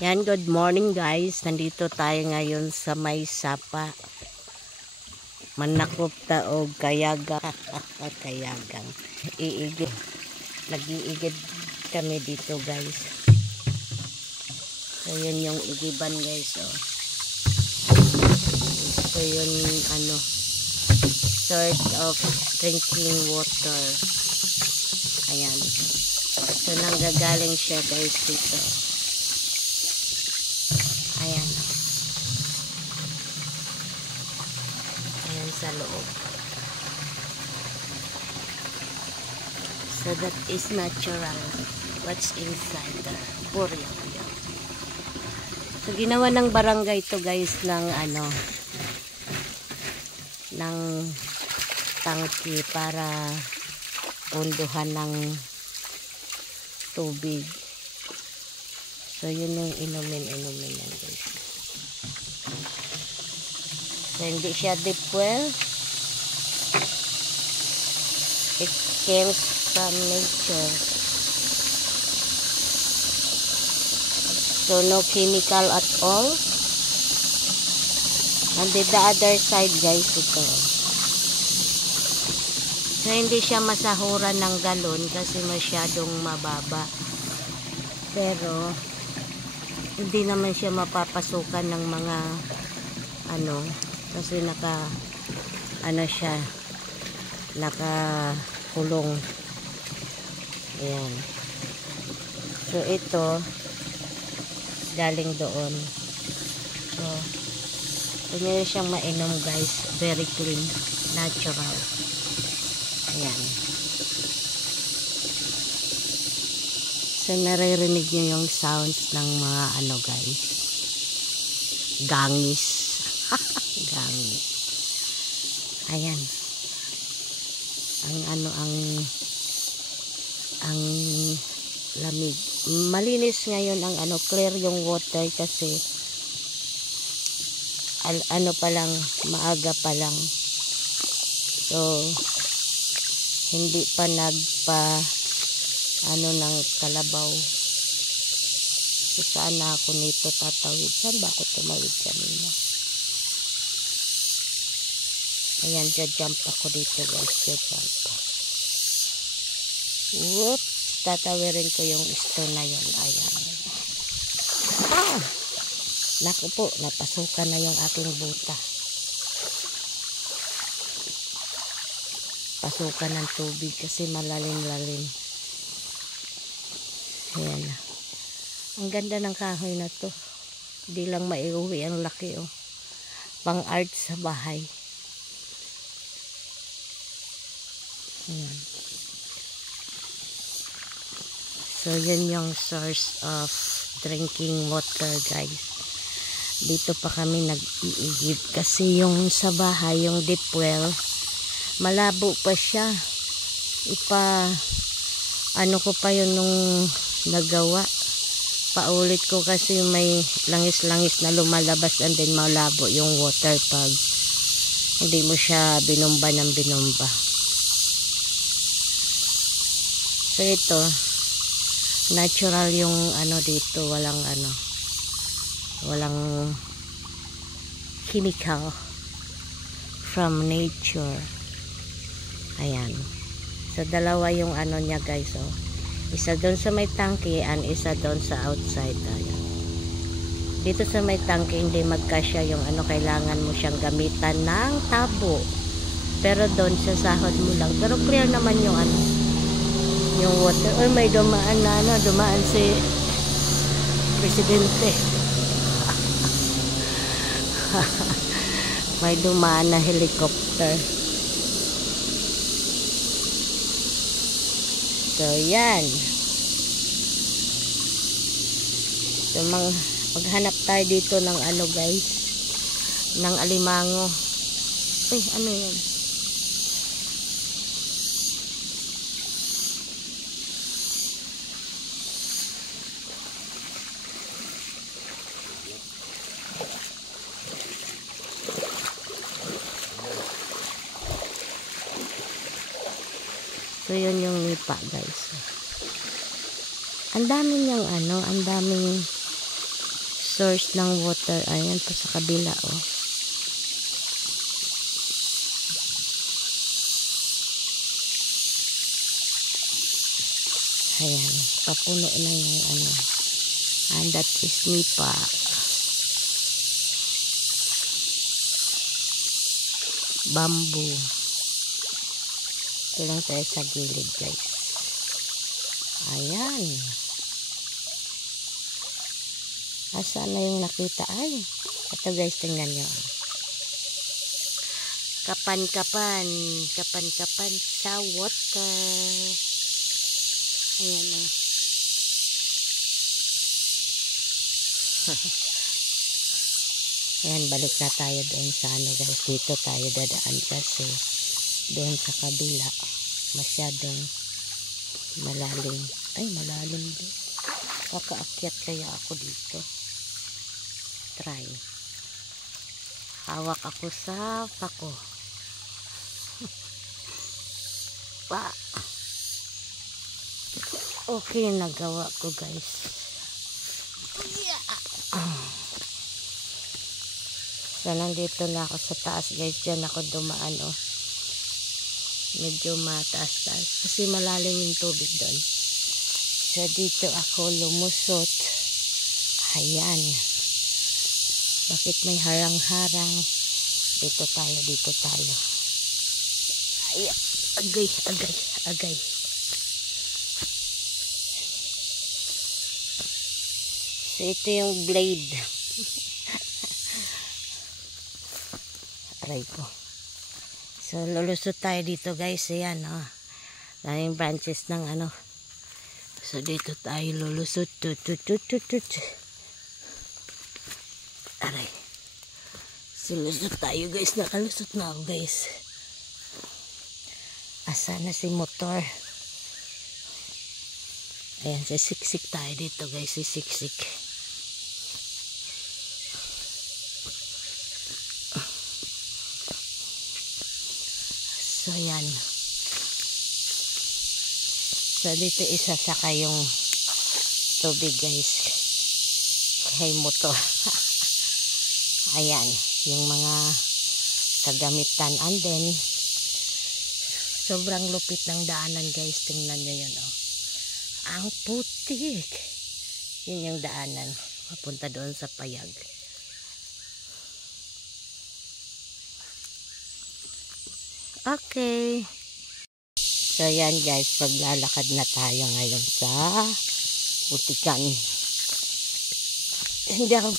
Yan, good morning guys. Nandito tayo ngayon sa may sapa. Manakop taog kayagang. Kayagang. Iigid. Nag-iigid kami dito guys. So yun yung igiban guys. Oh. So yun sort of drinking water. Ayan. So nanggagaling siya guys dito. Ayan. Ayan sa loob. So that is natural. What's inside there? Puro yan. So ginawa ng barangay to guys ng ng tangki para punduhan ng tubig. So yun yung inumin yan guys. So hindi siya deep well. It comes from nature. So no chemical at all. And the other side guys ito. So hindi siya masahuran ng galon kasi masyadong mababa. Pero hindi naman siya mapapasukan ng mga kasi siya nakakulong. Ayan. So ito galing doon. So pwede siyang mainom guys. Very clean, natural. Ayan. So naririnig nyo yung sounds ng mga guys. Gangis. Gangis. Ayan. Ang lamig. Malinis ngayon ang clear yung water kasi pa lang, maaga pa lang. So hindi pa ng kalabaw. So saan na ako nito tatawid? Saan ba ako tumawid kanina? Ayan, jump ako dito guys. Jump. Whoops! Tatawirin ko yung stone na yun. Ayan. Ah! Naku po, napasukan na yung aking buta. Pasukan ng tubig kasi malalim-lalim. Ayan. Ang ganda ng kahoy na to. Hindi lang maiuwi ang laki oh. Pang art sa bahay. Ayan. So yun yung source of drinking water guys. Dito pa kami nag-iigib kasi yung sa bahay, yung deep well, malabo pa siya. Ko pa yun nung nagawa. Paulit ko kasi may langis-langis na lumalabas and then malabo yung water pag hindi mo siya binomba ng binomba. So ito, natural yung dito, walang chemical from nature. Ayan. So dalawa yung niya guys oh. Isa doon sa may tangke and isa doon sa outside. Ayan. Dito sa may tangke hindi magkasya yung kailangan mo siyang gamitan ng tabo. Pero doon sa sahod mo lang. Pero clear naman yung yung water. Or may dumaan si Presidente. May dumaan na helicopter. So yan. So maghanap tayo dito ng guys, ng alimango. Yan? So yun yung nipa guys. Ang dami niyang ang daming source ng water. Ayan po sa kabila, oh. Ayan, papuno na yung ano. And that is nipa. Bamboo. Ito lang tayo sa gilid, guys. Ayan. Asa na yung nakita? Ay, ito guys, tingnan nyo. Kapan-kapan. Kapan-kapan sa water. Ayan na. Ayan, balik na tayo doon sa ano guys. Dito tayo dadaan kasi doon sa kabila masyadong malalim. Ay, malalim din. Kakaakyat kaya ako dito. Try. Hawak ako sa pako. Pa. Okay, nagawa ko guys. So, nandito na ako sa taas guys. Diyan ako dumaan, oh. Medyo mataas-taas. Kasi malalim yung tubig doon. So, dito ako lumusot. Ayan. Bakit may harang-harang? Dito tayo, dito tayo. Ay, agay, agay, agay. So, ito yung blade. Aray ko. So, lulusot tayo dito guys. Ayan, oh. Daming branches ng ano. So, dito tayo lulusot. Aray. So, lusot tayo guys. Nakalusot na ako guys. Asa na si motor? Ayan, sisiksik tayo dito guys. Sisiksik. So, yan. So, dito isasaka yung tubig, guys. Kay motor. Ayan. Yung mga kagamitan. And then, sobrang lupit ng daanan, guys. Tingnan nyo yun, oh. Ang putik. Yun yung daanan. Papunta doon sa payag. Okay. So, yan guys. Maglalakad na tayo ngayon sa Butikan. Hindi ako